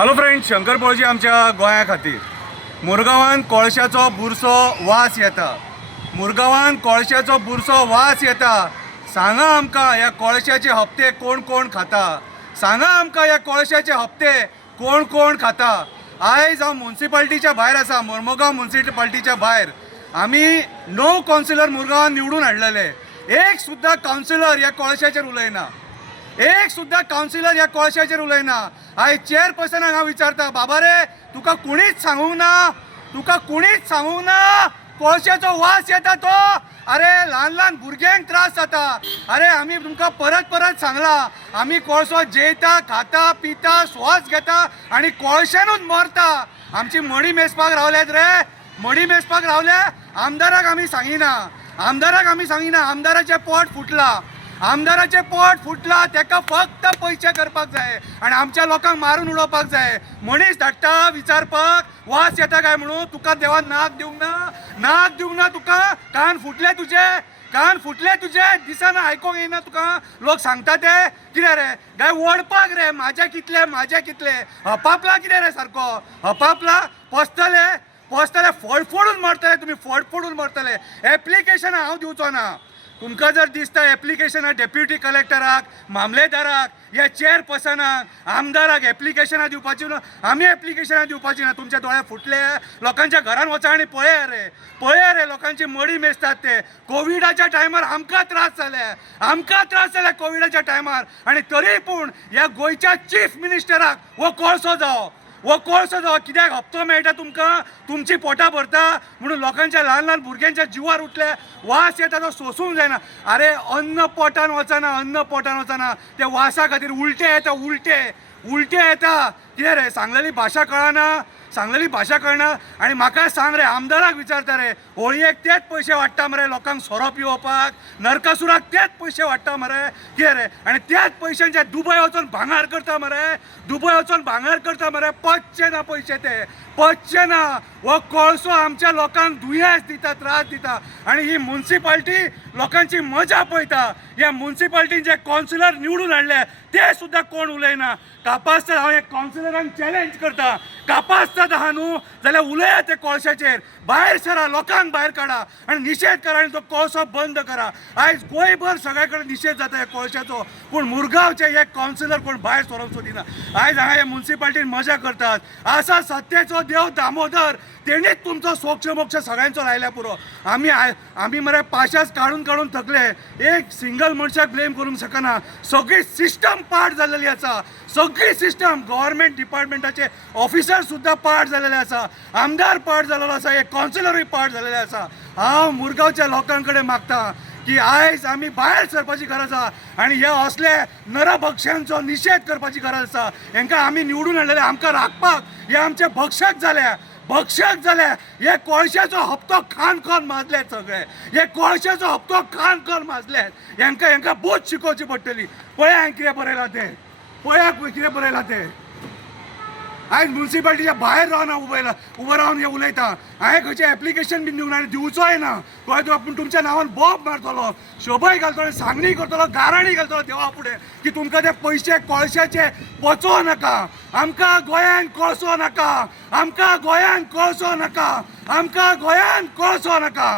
Hello friends, Shankar पळजी आमच्या गोंया खातीर मुरगांवान कोळशाचो बुरसो वास येता. मुरगांवान कोळशाचो बुरसो वास येता. सांगा आमकां ह्या कोळशाचे हप्ते कोण कोण खाता. सांगा आमकां ह्या कोळशाचे हप्ते कोण कोण खाता. आयज हांव म्युन्सिपाल्टीच्या भायर आसा, मोर्मुगांव म्युन्सिपाल्टीच्या भायर. आमी 9 कावन्सिलर मुरगांवान निवडून हाडलेले. एक सुद्दां कावन्सिलर ह्या कोळशाचेर उलयना. एक सुद्दां कावन्सिलर ह्या कोळशाचेर उलयना. आयज चेअरपर्सनाक हांव विचारता, बाबा रे तुका कुणीच सांगूंक ना, तुका कुणीच सांगूंक ना कोळशाचो वास येता तो. अरे ल्हान ल्हान भुरग्यांक त्रास जाता. अरे आमी तुमकां परत परत सांगला, आमी कोळसो जेयता, खाता, पिता, श्वास घेता आणि कोळशानूच मरता. आमची मडी मेजपाक रावल्यात रे, मडी मेजपाक रावल्या. आमदाराक आमी सांगिना, आमदाराक आमी सांगिना. आमदाराचें पोट फुटला, आमदाराचें पोट फुटला. ताका फक्त पयशे करपाक जाय आनी आमच्या लोकांक मारून उडोवपाक जाय. मनीस धाडटा विचारपाक वास येता काय म्हणून. तुका देवान नाक दिवंक ना, नाक दिवंक ना तुका. कान फुटले तुजे, कान फुटले तुजे. दिसना आयकोंक येना तुका. लोक सांगता ते कितें रे काय ओडपाक रे. म्हाजे कितले, म्हाजे कितले. हपापला कितें रे सारको, हपापला. पोसतले, पोसतले, फोडून मरतले तुमी, फोडून मरतले. एप्लिकेशन हांव दिवचो ना. तुमकां जर दिसता एप्लिकेशनां डेप्युटी कलेक्टराक, मामलेदाराक, ह्या चेअरपर्सनाक, आमदाराक एप्लिकेशनां दिवपाची ना. आमी एप्लिकेशनां दिवपाची ना. तुमचे दोळे फुटले. लोकांच्या घरान वचा आनी पळया रे, पळया रे लोकांची मडी मेजतात ते. कोविडाच्या टायमार आमकां त्रास जाले, आमकां त्रास जाले कोविडाच्या टायमार. आनी तरी पूण ह्या गोंयच्या चीफ मिनिस्टराक हो कोळसो जावो, वो कोळसो जावो. कित्याक हप्तो मेळटा तुमकां, तुमची पोटां भरता म्हणून लोकांच्या ल्हान ल्हान भुरग्यांच्या जिवार उठले. वास येता तो सोसूंक जायना. अरे अन्न पोटान वचना, अन्न पोटान वचना. त्या वासा खातीर उलटे येता, उलटे उलटे येता. कितें रे सांगलेली भाशा कळना, सांगलेली भाशा कळना. आनी म्हाका सांग रे, आमदाराक विचारता रे, होळयेक तेच पयशे वाडटा मरे लोकांक सोरो पिवपाक, नरकासुराक तेच पयशे वाडटा मरे. कितें रे आनी त्याच पयशांचे दुबय वचून भांगार करता मरे, दुबय वचून भांगार करता मरे. पचचे ना पयशे ते, पचचे ना. हो कोळसो आमच्या लोकांक दुयेंस दिता, त्रास दिता. आनी ही म्युन्सिपाल्टी लोकांची मजा पळयता. ह्या म्युन्सिपाल्टीन जे कावन्सिलर निवडून हाडले ते सुद्दां कोण उलयना. कापासता हांव एक कावन्सिलरांक चॅलेंज करता, कापासतात आहा न्हू जाल्यार उलया ते कोळशाचेर. भायर सरा, लोकांक भायर काडा आनी निशेध करा आनी तो कोळसो बंद करा. आयज गोंयभर सगळे कडेन निशेध जाता ह्या कोळशाचो, पूण मुरगांवचे हे कावन्सिलर कोण भायर सरोंक सोदिना. आयज हांगा ह्या म्युन्सिपाल्टीन मजा करतात. आसा सत्तेचो देव दामोदर, तेणीच तुमचो सोक्ष मोक्ष सगळ्यांचो लायल्या पुरो. आमी मरे पाशास काडून काडून थकले. एक सिंगल मनशाक ब्लेम करूंक शकना. सगळी सिस्टम पाड जाल्लेली आसा, सगळी सिस्टम. गव्हर्मेंट डिपार्टमेंटाचे ऑफिसर सुद्दां पाड जाल्लेले आसा, आमदार पाड जाल्लो आसा, एक कावन्सिलरूय पाड जाल्लेले आसा. हांव मुरगांवच्या लोकां कडेन मागता की आयज आमी भायर सरपाची गरज आसा आनी हे असले नरभक्षांचो निशेध करपाची गरज आसा. हांकां आमी निवडून हाडलेले, आमकां राखपाक. हे आमचे भक्षक जाल्या, भक्षक जाले. हे कोळशाचो हप्तो खान माजले सगळे. हे कोळशाचो हप्तो खान माजले. हांकां बूथ शिकोवची पडटली. पळया हांवें कितें बरयलां ते, पळया कितें बरयलां ते. आयज म्युन्सिपाल्टीच्या भायर रावन हांव उबो रावन हे उलयता. हांवें खंयचें एप्लिकेशन बीन दिवंक ना आनी दिवचोय ना. तो पूण तुमच्या नांवान बॉब मारतलो, शोभय घालतलो, सांगणी करतलो, गाराणी घालतलो देवा फुडें की तुमकां ते पयशे कोळशाचे पचोवं नाका. आमकां गोंयान कोळसो नाका, आमकां गोंयान कोळसो नाका, आमकां गोंयान कोळसो नाका.